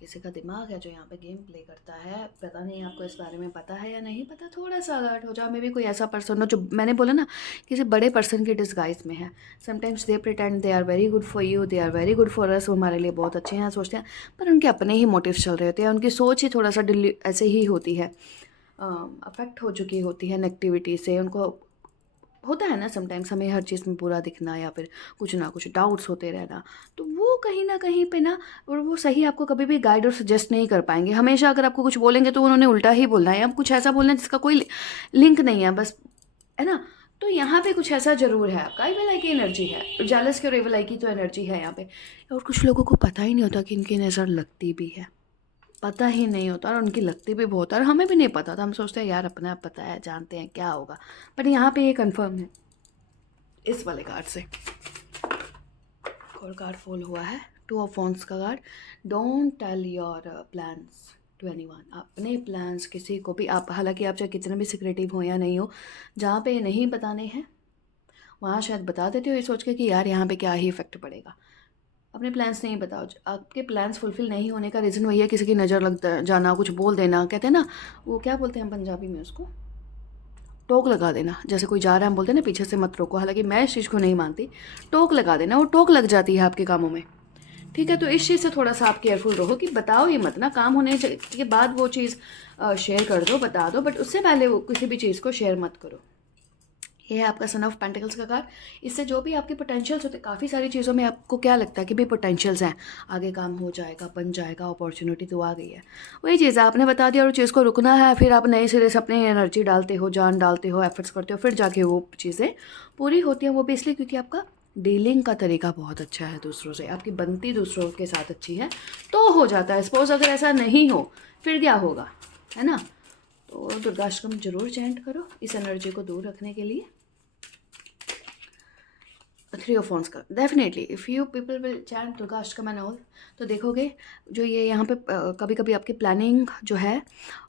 किसी का दिमाग है जो यहाँ पे गेम प्ले करता है, पता नहीं आपको इस बारे में पता है या नहीं पता, थोड़ा सा अलर्ट हो जाओ। मे भी कोई ऐसा पर्सन हो जो, मैंने बोला ना, किसी बड़े पर्सन की डिस्गाइज में है। Sometimes they pretend they are very good for you, they are very good for us, वो हमारे लिए बहुत अच्छे हैं सोचते हैं, पर उनके अपने ही मोटिव्स चल रहे होते हैं, उनकी सोच ही थोड़ा सा ऐसे ही होती है, अफेक्ट हो चुकी होती है नेगेटिविटी से। उनको होता है ना समटाइम्स हमें हर चीज़ में बुरा दिखना, या फिर कुछ ना कुछ डाउट्स होते रहना, तो वो कहीं ना कहीं पे ना, और वो सही आपको कभी भी गाइड और सजेस्ट नहीं कर पाएंगे। हमेशा अगर आपको कुछ बोलेंगे तो उन्होंने उल्टा ही बोलना है, अब कुछ ऐसा बोलना है जिसका कोई लिंक नहीं है, बस, है ना। तो यहाँ पे कुछ ऐसा ज़रूर है, आपका इविल आई की एनर्जी है, जेलस की और इविल आई की तो एनर्जी है यहाँ पे। और कुछ लोगों को पता ही नहीं होता कि इनकी नज़र लगती भी है, पता ही नहीं होता, और उनकी लगती भी बहुत है, और हमें भी नहीं पता था। हम सोचते हैं यार अपना पता है, जानते हैं क्या होगा, बट यहाँ पे ये कंफर्म है इस वाले कार्ड से। और कार्ड फॉल हुआ है 2 ऑफ वॉन्ड्स का card. Don't tell your plans to anyone. अपने प्लान्स किसी को भी आप, हालांकि आप चाहे कितने भी सिक्रेटिव हो या नहीं हो, जहाँ पे नहीं बताने हैं वहाँ शायद बता देते हो ये सोच के कि यार यहाँ पे क्या ही इफेक्ट पड़ेगा। अपने प्लान्स नहीं बताओ। आपके प्लान्स फुलफिल नहीं होने का रीज़न वही है किसी की नज़र लग जाना, कुछ बोल देना, कहते हैं ना वो क्या बोलते हैं पंजाबी में उसको, टोक लगा देना। जैसे कोई जा रहा है हम बोलते हैं ना पीछे से मत रोको, हालांकि मैं इस चीज़ को नहीं मानती। टोक लगा देना, वो टोक लग जाती है आपके कामों में। ठीक है, तो इस चीज़ से थोड़ा सा आप केयरफुल रहो कि बताओ ये मत ना, काम होने के बाद वो चीज़ शेयर कर दो, बता दो, बट उससे पहले वो किसी भी चीज़ को शेयर मत करो। ये है आपका सन ऑफ पेंटिकल्स का कार्ड। इससे जो भी आपके पोटेंशियल्स होते हैं, काफ़ी सारी चीज़ों में आपको क्या लगता है कि भाई पोटेंशियल्स हैं, आगे काम हो जाएगा, बन जाएगा, अपॉर्चुनिटी तो आ गई है। वही चीज़ है, आपने बता दिया और चीज़ को रुकना है, फिर आप नए सिरे से अपनी एनर्जी डालते हो, जान डालते हो, एफर्ट्स करते हो, फिर जाके वो चीज़ें पूरी होती हैं। वो भी इसलिए क्योंकि आपका डीलिंग का तरीका बहुत अच्छा है दूसरों से, आपकी बनती दूसरों के साथ अच्छी है, तो हो जाता है। सपोज अगर ऐसा नहीं हो फिर क्या होगा, है ना। तो दुर्गाष्टकम जरूर चैंट करो इस एनर्जी को दूर रखने के लिए। थ्री ऑफ फोन्स का definitely if you people will chant Durgashtakam and all, तो देखोगे जो ये यहाँ पे कभी कभी आपकी प्लानिंग जो है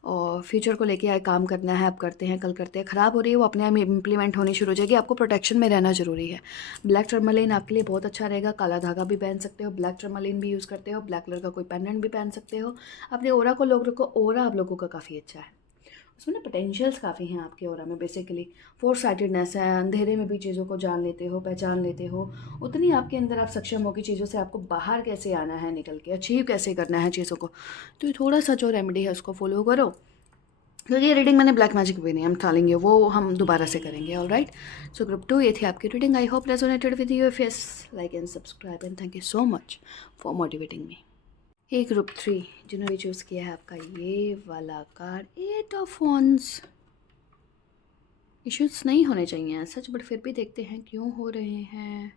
और फ्यूचर को लेके काम करना है, आप करते हैं, कल करते हैं, ख़राब हो रही है, वो अपने आप इम्प्लीमेंट होनी शुरू हो जाएगी। आपको प्रोटेक्शन में रहना जरूरी है। ब्लैक टर्मलिन आपके लिए बहुत अच्छा रहेगा। काला धागा भी पहन सकते हो, ब्लैक टर्मलिन भी यूज़ करते हो, ब्लैक कलर का कोई पेंडेंट भी पहन सकते हो। अपने ओरा को लोग रखो, ओरा आप लोगों का काफ़ी अच्छा है, उसमें ना पोटेंशियल्स काफ़ी हैं आपके ओरा में। बेसिकली फोर साइटेडनेस है, अंधेरे में भी चीज़ों को जान लेते हो, पहचान लेते हो, उतनी आपके अंदर आप सक्षम हो कि चीज़ों से आपको बाहर कैसे आना है, निकल के अचीव कैसे करना है चीज़ों को। तो ये थोड़ा सा जो रेमेडी है उसको फॉलो करो, क्योंकि ये रीडिंग मैंने ब्लैक मैजिक भी नहीं, हम टालेंगे वो, हम दोबारा से करेंगे। ऑल राइट, सो ग्रुप 2 ये थी आपकी reading. I hope resonated with you. If yes, like and subscribe and thank you so much for motivating me. ये ग्रुप 3 जिन्होंने चूज़ किया है आपका ये वाला कार्ड, 8 ऑफ वॉन्ड्स। इश्यूज नहीं होने चाहिए सच, बट फिर भी देखते हैं क्यों हो रहे हैं।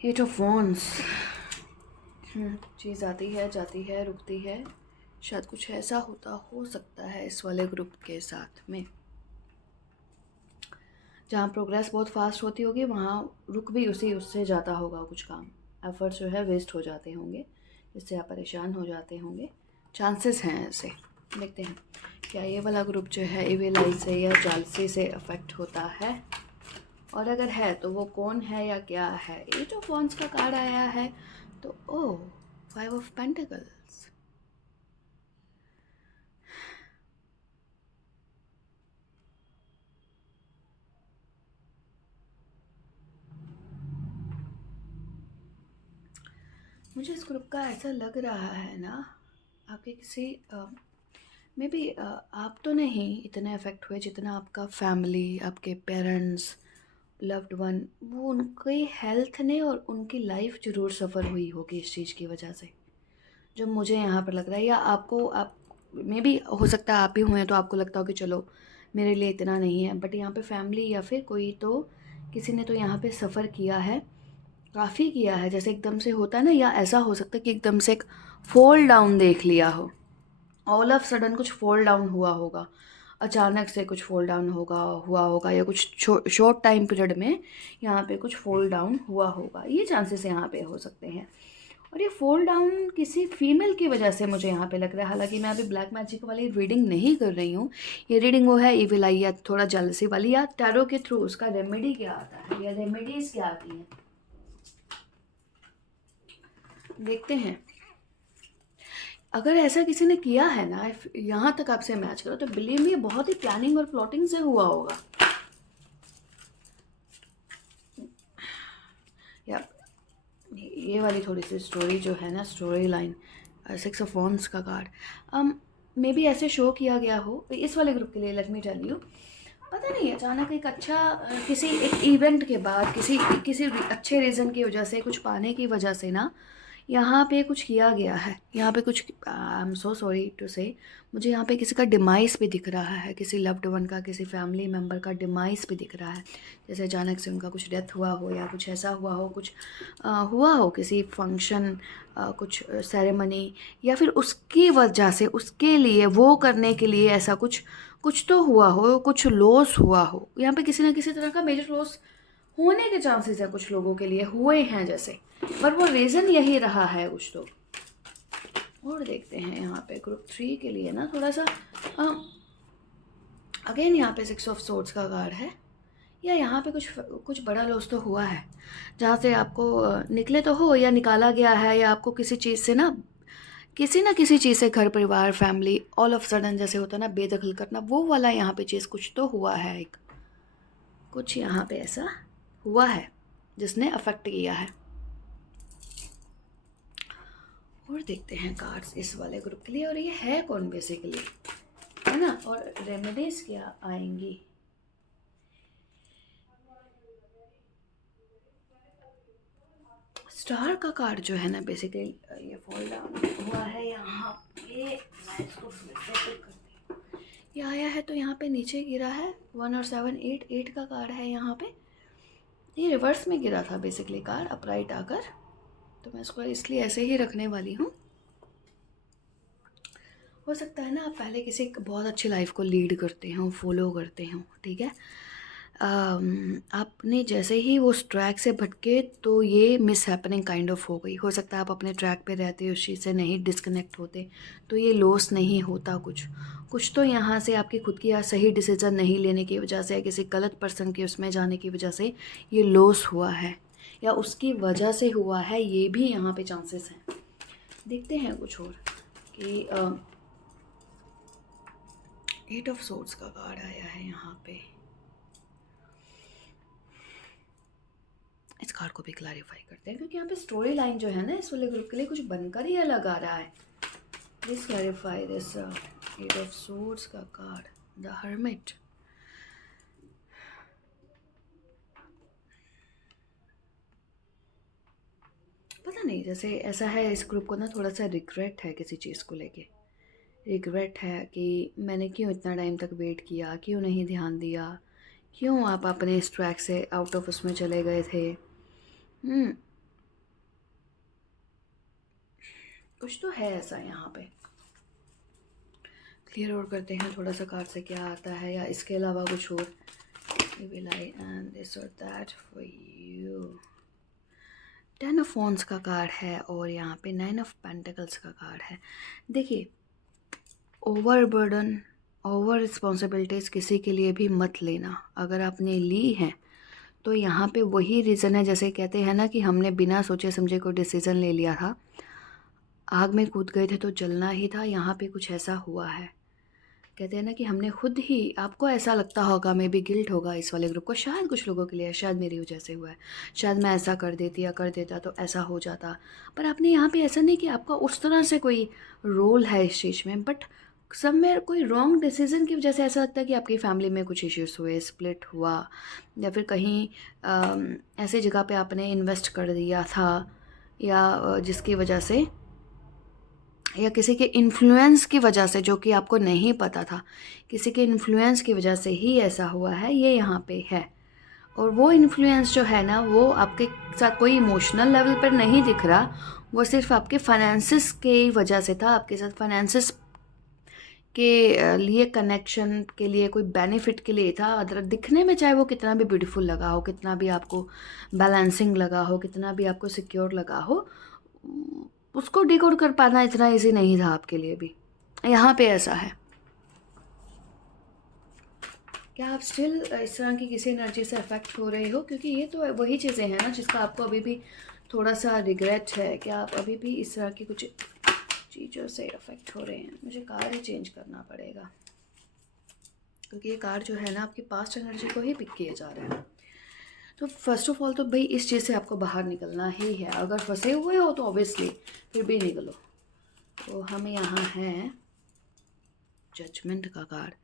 एट ऑफ वॉन्ड्स, चीज़ आती है, जाती है, रुकती है। शायद कुछ ऐसा होता हो सकता है इस वाले ग्रुप के साथ में, जहाँ प्रोग्रेस बहुत फास्ट होती होगी वहाँ रुक भी उसी उससे जाता होगा कुछ काम, एफर्ट्स जो है वेस्ट हो जाते होंगे, जिससे आप परेशान हो जाते होंगे। चांसेस हैं ऐसे। देखते हैं क्या ये वाला ग्रुप जो है इविल आई से या जालसी से अफेक्ट होता है, और अगर है तो वो कौन है या क्या है। एट ऑफ वॉन्ड्स का कार्ड आया है, तो ओह, 5 ऑफ पेंटिकल्स। मुझे इस ग्रुप का ऐसा लग रहा है ना, आपके किसी मे बी आप तो नहीं इतने अफेक्ट हुए जितना आपका फैमिली, आपके पेरेंट्स, लव्ड वन, वो उनकी हेल्थ ने और उनकी लाइफ ज़रूर सफ़र हुई होगी इस चीज़ की वजह से, जो मुझे यहाँ पर लग रहा है। या आपको, आप मे भी हो सकता है आप ही हुए तो आपको लगता हो कि चलो मेरे लिए इतना नहीं है, बट यहाँ पे फैमिली या फिर कोई तो किसी ने तो यहाँ पे सफ़र किया है, काफ़ी किया है। जैसे एकदम से होता है ना, या ऐसा हो सकता है कि एकदम से एक फॉल डाउन देख लिया हो, ऑल ऑफ सडन कुछ फॉल डाउन हुआ होगा, अचानक से कुछ फॉल डाउन हुआ होगा, या कुछ शॉर्ट टाइम पीरियड में यहाँ पे कुछ फॉल डाउन हुआ होगा। ये चांसेस यहाँ पे हो सकते हैं। और ये फॉल डाउन किसी फीमेल की वजह से मुझे यहाँ पे लग रहा है। हालांकि मैं अभी ब्लैक मैजिक वाली रीडिंग नहीं कर रही हूँ, ये रीडिंग वो है इविल आई या थोड़ा जेलसी वाली, या टैरो के थ्रू उसका रेमेडी क्या आता है या रेमेडीज क्या आती हैं, देखते हैं। अगर ऐसा किसी ने किया है ना, यहाँ तक आपसे मैच करो, तो बिलीव मी बहुत ही प्लानिंग और प्लॉटिंग से हुआ होगा। या ये वाली थोड़ी सी स्टोरी जो है ना, स्टोरी लाइन, 6 ऑफ वॉन्ड्स का कार्ड मे बी ऐसे शो किया गया हो इस वाले ग्रुप के लिए। लेट मी टेल यू, पता नहीं अचानक एक अच्छा किसी एक इवेंट के बाद, किसी अच्छे रीज़न की वजह से, कुछ पाने की वजह से ना यहाँ पे कुछ किया गया है। यहाँ पे कुछ, I am so sorry to say, मुझे यहाँ पे किसी का डिमाइस भी दिख रहा है, किसी लव्ड वन का, किसी फैमिली मेम्बर का डिमाइस भी दिख रहा है। जैसे अचानक से उनका कुछ डेथ हुआ हो, या कुछ ऐसा हुआ हो, कुछ हुआ हो किसी फंक्शन, कुछ सेरेमनी, या फिर उसकी वजह से, उसके लिए, वो करने के लिए ऐसा कुछ तो हुआ हो, कुछ लॉस हुआ हो। यहाँ पे किसी ना किसी तरह का मेजर लॉस होने के चांसेस हैं कुछ लोगों के लिए, हुए हैं जैसे, पर वो रीज़न यही रहा है कुछ तो। और देखते हैं यहाँ पे ग्रुप 3 के लिए ना थोड़ा सा अगेन यहाँ पे 6 ऑफ सोर्ड्स का कार्ड है, या यहाँ पे कुछ बड़ा लॉस तो हुआ है, जहाँ से आपको निकले तो हो या निकाला गया है, या आपको किसी चीज़ से ना किसी चीज़ से, घर परिवार फैमिली ऑल ऑफ सडन जैसे होता है ना बेदखल करना, वो वाला यहाँ पे चीज़ कुछ तो हुआ है, एक कुछ यहाँ पे ऐसा हुआ है जिसने अफेक्ट किया है। और देखते हैं कार्ड्स इस वाले ग्रुप के लिए, और ये है कौन बेसिकली, है ना, और रेमेडीज क्या आएंगी। स्टार का कार्ड जो है ना बेसिकली ये फॉल डाउन हुआ है यहाँ पे, मैं इसको फिर से पिक करती हूँ। ये आया है तो यहाँ पे नीचे गिरा है 1 और 7, 8 का कार्ड है यहाँ पे। ये रिवर्स में गिरा था बेसिकली कार्ड, अपराइट आकर, तो मैं इसको इसलिए ऐसे ही रखने वाली हूँ। हो सकता है ना आप पहले किसी बहुत अच्छी लाइफ को लीड करते हो, फॉलो करते हो, ठीक है, आपने जैसे ही वो ट्रैक से भटके तो ये मिस हैपनिंग काइंड ऑफ हो गई। हो सकता है आप अपने ट्रैक पे रहते उस चीज़ से नहीं डिस्कनेक्ट होते तो ये लॉस नहीं होता। कुछ तो यहाँ से आपकी खुद की सही डिसीज़न नहीं लेने की वजह से या किसी गलत पर्सन के उसमें जाने की वजह से ये लॉस हुआ है, या उसकी वजह से हुआ है, ये भी यहाँ पे चांसेस हैं। देखते हैं कुछ और कि 8 ऑफ सोर्ड्स का कार्ड आया है यहाँ पे। इस कार्ड को भी क्लैरिफाई करते हैं क्योंकि यहाँ पे स्टोरी लाइन जो है ना इस वाले ग्रुप के लिए कुछ बनकर ही अलग आ रहा है। Please clarify this 8 of swords का कार्ड, द हर्मिट। पता नहीं, जैसे ऐसा है इस ग्रुप को ना थोड़ा सा रिग्रेट है किसी चीज़ को लेके। रिग्रेट है कि मैंने क्यों इतना टाइम तक वेट किया, क्यों नहीं ध्यान दिया, क्यों आप अपने इस ट्रैक से आउट ऑफ उसमें चले गए थे। कुछ तो है ऐसा यहाँ पे। क्लियर और करते हैं थोड़ा सा कार्ड से क्या आता है, या इसके अलावा कुछ और। will I and this or that for you। 10 of wands का कार्ड है और यहाँ पे 9 ऑफ पेंटिकल्स का कार्ड है। देखिए, ओवर बर्डन, ओवर रिस्पॉन्सिबिलिटीज़ किसी के लिए भी मत लेना। अगर आपने ली है तो यहाँ पे वही रीज़न है, जैसे कहते हैं ना कि हमने बिना सोचे समझे कोई डिसीज़न ले लिया था, आग में कूद गए थे तो जलना ही था। यहाँ पे कुछ ऐसा हुआ है, कहते हैं ना कि हमने खुद ही, आपको ऐसा लगता होगा, मे बी गिल्ट होगा इस वाले ग्रुप को, शायद कुछ लोगों के लिए, शायद मेरी वजह से हुआ है, शायद मैं ऐसा कर देती या कर देता तो ऐसा हो जाता। पर आपने यहाँ पे ऐसा नहीं कि आपका उस तरह से कोई रोल है इस चीज़ में, बट समवेयर कोई रॉन्ग डिसीजन की वजह से ऐसा लगता है कि आपकी फैमिली में कुछ इश्यूज़ हुए, स्प्लिट हुआ, या फिर कहीं ऐसी जगह पे आपने इन्वेस्ट कर दिया था, या जिसकी वजह से, या किसी के इन्फ्लुएंस की वजह से, जो कि आपको नहीं पता था, किसी के इन्फ्लुएंस की वजह से ही ऐसा हुआ है, ये यहाँ पे है। और वो इन्फ्लुएंस जो है ना वो आपके साथ कोई इमोशनल लेवल पर नहीं दिख रहा, वो सिर्फ आपके फाइनेंसिस के वजह से था, आपके साथ फाइनेंसिस के लिए, कनेक्शन के लिए, कोई बेनिफिट के लिए था। अदर दिखने में चाहे वो कितना भी ब्यूटीफुल लगा हो, कितना भी आपको बैलेंसिंग लगा हो, कितना भी आपको सिक्योर लगा हो, उसको डिकोड कर पाना इतना इजी नहीं था आपके लिए भी। यहाँ पे ऐसा है। क्या आप स्टिल इस तरह की किसी एनर्जी से अफेक्ट हो रहे हो, क्योंकि ये तो वही चीज़ें हैं ना जिसका आपको अभी भी थोड़ा सा रिग्रेट है। क्या आप अभी भी इस तरह की कुछ चीज़ों से अफेक्ट हो रहे हैं? मुझे कार्ड ही चेंज करना पड़ेगा क्योंकि ये कार्ड जो है ना आपकी पास्ट एनर्जी को ही पिक किए जा रहे हैं। तो फर्स्ट ऑफ ऑल तो भाई इस चीज़ से आपको बाहर निकलना ही है। अगर फंसे हुए हो तो ऑब्वियसली फिर भी निकलो। तो हमें यहाँ है जजमेंट का कार्ड।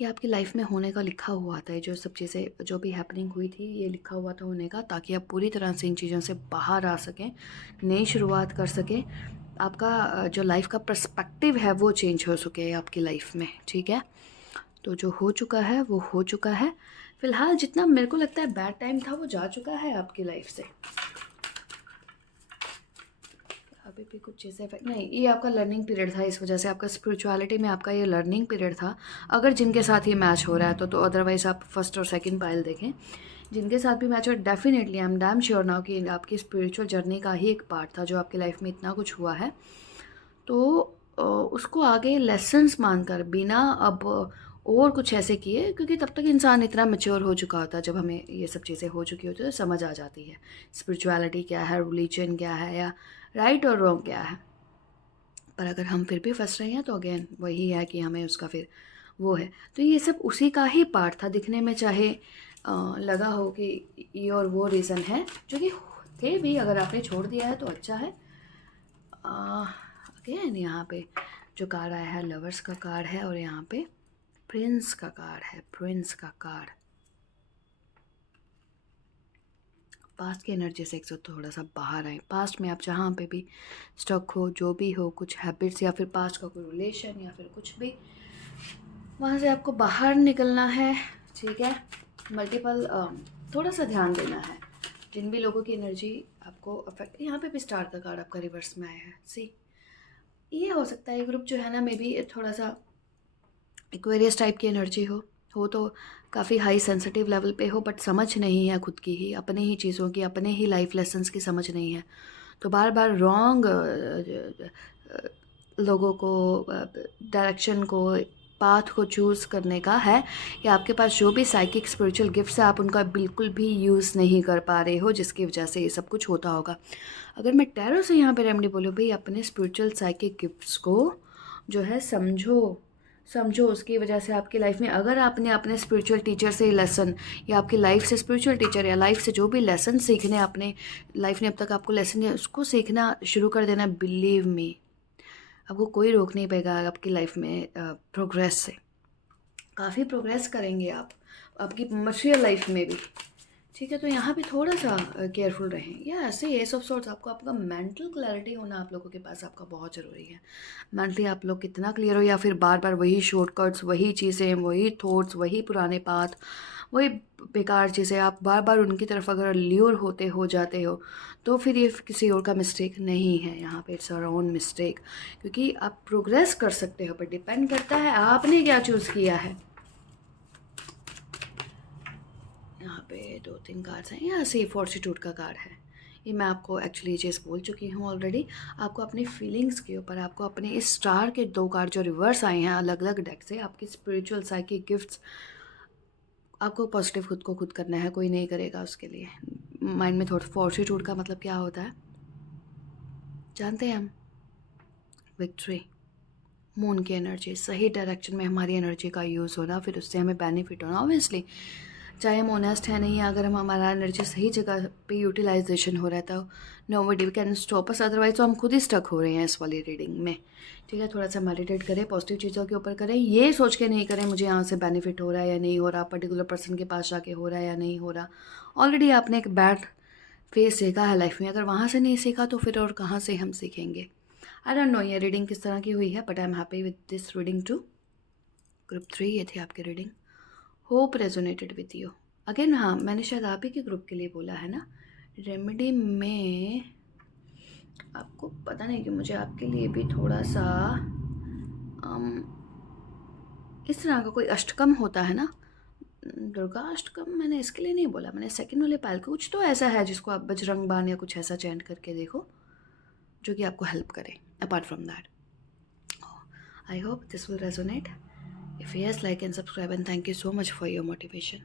ये आपकी लाइफ में होने का लिखा हुआ था, जो सब चीज़ें जो भी हैपनिंग हुई थी ये लिखा हुआ था होने का, ताकि आप पूरी तरह से इन चीज़ों से बाहर आ सकें, नई शुरुआत कर सकें। आपका जो लाइफ का पर्सपेक्टिव है वो चेंज हो सके आपकी लाइफ में, ठीक है। तो जो हो चुका है वो हो चुका है। फ़िलहाल जितना मेरे को लगता है बैड टाइम था वो जा चुका है आपकी लाइफ से। अभी भी कुछ चीज़ें नहीं, ये आपका लर्निंग पीरियड था, इस वजह से आपका स्पिरिचुअलिटी में आपका ये लर्निंग पीरियड था। अगर जिनके साथ ये मैच हो रहा है तो अदरवाइज़ आप फर्स्ट और सेकंड पाइल देखें। जिनके साथ भी मैच हुआ, definitely I am damn sure now कि आपकी स्पिरिचुअल जर्नी का ही एक पार्ट था जो आपकी लाइफ में इतना कुछ हुआ है। तो उसको आगे लेसन्स मानकर बिना अब और कुछ ऐसे किए, क्योंकि तब तक इंसान इतना मैच्योर हो चुका होता है, जब हमें ये सब चीज़ें हो चुकी होती है तो समझ आ जाती है स्पिरिचुअलिटी क्या है, रिलीजन क्या है, या राइट और रॉन्ग क्या है। पर अगर हम फिर भी फंस रहे हैं तो अगेन वही है कि हमें उसका फिर वो है। तो ये सब उसी का ही पार्ट था, दिखने में चाहे लगा हो कि ये और वो रीज़न है, जो कि थे भी। अगर आपने छोड़ दिया है तो अच्छा है। अगेन यहाँ पे जो कार्ड आया है, लवर्स का कार्ड है, और यहाँ पे प्रिंस का कार्ड है, प्रिंस का कार्ड। पास्ट की एनर्जी से एक तो थोड़ा सा बाहर आए। पास्ट में आप जहाँ पे भी स्टक हो, जो भी हो, कुछ हैबिट्स या फिर पास्ट का कोई रिलेशन या फिर कुछ भी, वहाँ से आपको बाहर निकलना है, ठीक है। मल्टीपल थोड़ा सा ध्यान देना है जिन भी लोगों की एनर्जी आपको अफेक्ट। यहाँ पे भी स्टार का कार्ड आपका रिवर्स में आया है। सी, ये हो सकता है ग्रुप जो है ना, मे बी थोड़ा सा एक्वेरियस टाइप की एनर्जी हो तो काफ़ी हाई सेंसिटिव लेवल पे हो, बट समझ नहीं है खुद की ही, अपने ही चीज़ों की, अपने ही लाइफ लेसन्स की समझ नहीं है। तो बार बार रॉन्ग लोगों को, डायरेक्शन को, पाथ को चूज़ करने का है, या आपके पास जो भी साइकिक स्पिरिचुअल गिफ्ट्स है आप उनका बिल्कुल भी यूज़ नहीं कर पा रहे हो, जिसकी वजह से ये सब कुछ होता होगा। अगर मैं टैरो से यहाँ पे रेमेडी बोलूँ, भाई अपने स्पिरिचुअल साइकिक गिफ्ट्स को जो है समझो उसकी वजह से आपकी लाइफ में, अगर आपने अपने स्पिरिचुअल टीचर से लेसन, या आपकी लाइफ से स्पिरिचुअल टीचर या लाइफ से जो भी लेसन सीखने आपने लाइफ ने अब तक आपको लेसन दिया, उसको सीखना शुरू कर देना। बिलीव मी, आपको कोई रोक नहीं पाएगा आपकी लाइफ में प्रोग्रेस से। काफ़ी प्रोग्रेस करेंगे आप आपकी मटेरियल लाइफ में भी, ठीक है। तो यहाँ पे थोड़ा सा केयरफुल रहें। या ऐसे एस ऑफ सॉर्ट्स, आपको आपका मेंटल क्लैरिटी होना आप लोगों के पास आपका बहुत ज़रूरी है। मेंटली आप लोग कितना क्लियर हो, या फिर बार बार वही शॉर्टकट्स, वही चीज़ें, वही थॉट्स, वही पुराने पाथ, वही बेकार चीज़ें, आप बार बार उनकी तरफ अगर ल्योर होते हो जाते हो, तो फिर ये किसी और का मिस्टेक नहीं है। यहाँ पे इट्स आवर ओन मिस्टेक, क्योंकि आप प्रोग्रेस कर सकते हो, पर डिपेंड करता है आपने क्या चूज़ किया है। यहाँ पे 2-3 कार्ड्स हैं। यहाँ से फॉर्टिट्यूड का कार्ड है। ये मैं आपको एक्चुअली चीज़ बोल चुकी हूँ ऑलरेडी। आपको अपनी फीलिंग्स के ऊपर, आपको अपने इस स्टार के 2 कार्ड जो रिवर्स आए हैं अलग अलग डेक से, आपकी स्पिरिचुअल साइकिक गिफ्ट्स, आपको पॉजिटिव खुद को खुद करना है, कोई नहीं करेगा उसके लिए। माइंड में थोड़ा, फॉर्टिट्यूड का मतलब क्या होता है जानते हैं हम? विक्ट्री, मून की एनर्जी, सही डायरेक्शन में हमारी एनर्जी का यूज़ होना, फिर उससे हमें बेनिफिट होना। ऑब्वियसली चाहे हम ऑनेस्ट है नहीं है, अगर हम हमारा एनर्जी सही जगह पे यूटिलाइजेशन हो रहा है तो nobody can stop us, otherwise तो हम खुद ही स्टक हो रहे हैं इस वाली रीडिंग में, ठीक है। थोड़ा सा मेडिटेट करें, पॉजिटिव चीज़ों के ऊपर करें, ये सोच के नहीं करें मुझे यहाँ से बेनिफिट हो रहा है या नहीं हो रहा, पर्टिकुलर पर्सन के पास जाके हो रहा है या नहीं हो रहा। ऑलरेडी आपने एक बैड फेस सीखा है लाइफ में, अगर वहाँ से नहीं सीखा तो फिर और कहाँ से हम सीखेंगे। आई डोंट नो ये रीडिंग किस तरह की हुई है, but I am happy with this reading too. Group 3 ये थी आपकी रीडिंग। Hope resonated with you. Again हाँ, मैंने शायद आप ही के ग्रुप के लिए बोला है ना। रेमेडी में आपको पता नहीं कि मुझे आपके लिए भी थोड़ा सा इस तरह का कोई अष्टकम होता है ना, दुर्गा अष्टकम, मैंने इसके लिए नहीं बोला, मैंने सेकंड वाले पायल को कुछ तो ऐसा है जिसको आप बजरंग बाण या कुछ ऐसा चैंट करके देखो, जो कि आपको हेल्प करे। Apart from that, I hope this will resonate. If yes, like and subscribe, and thank you so much for your motivation.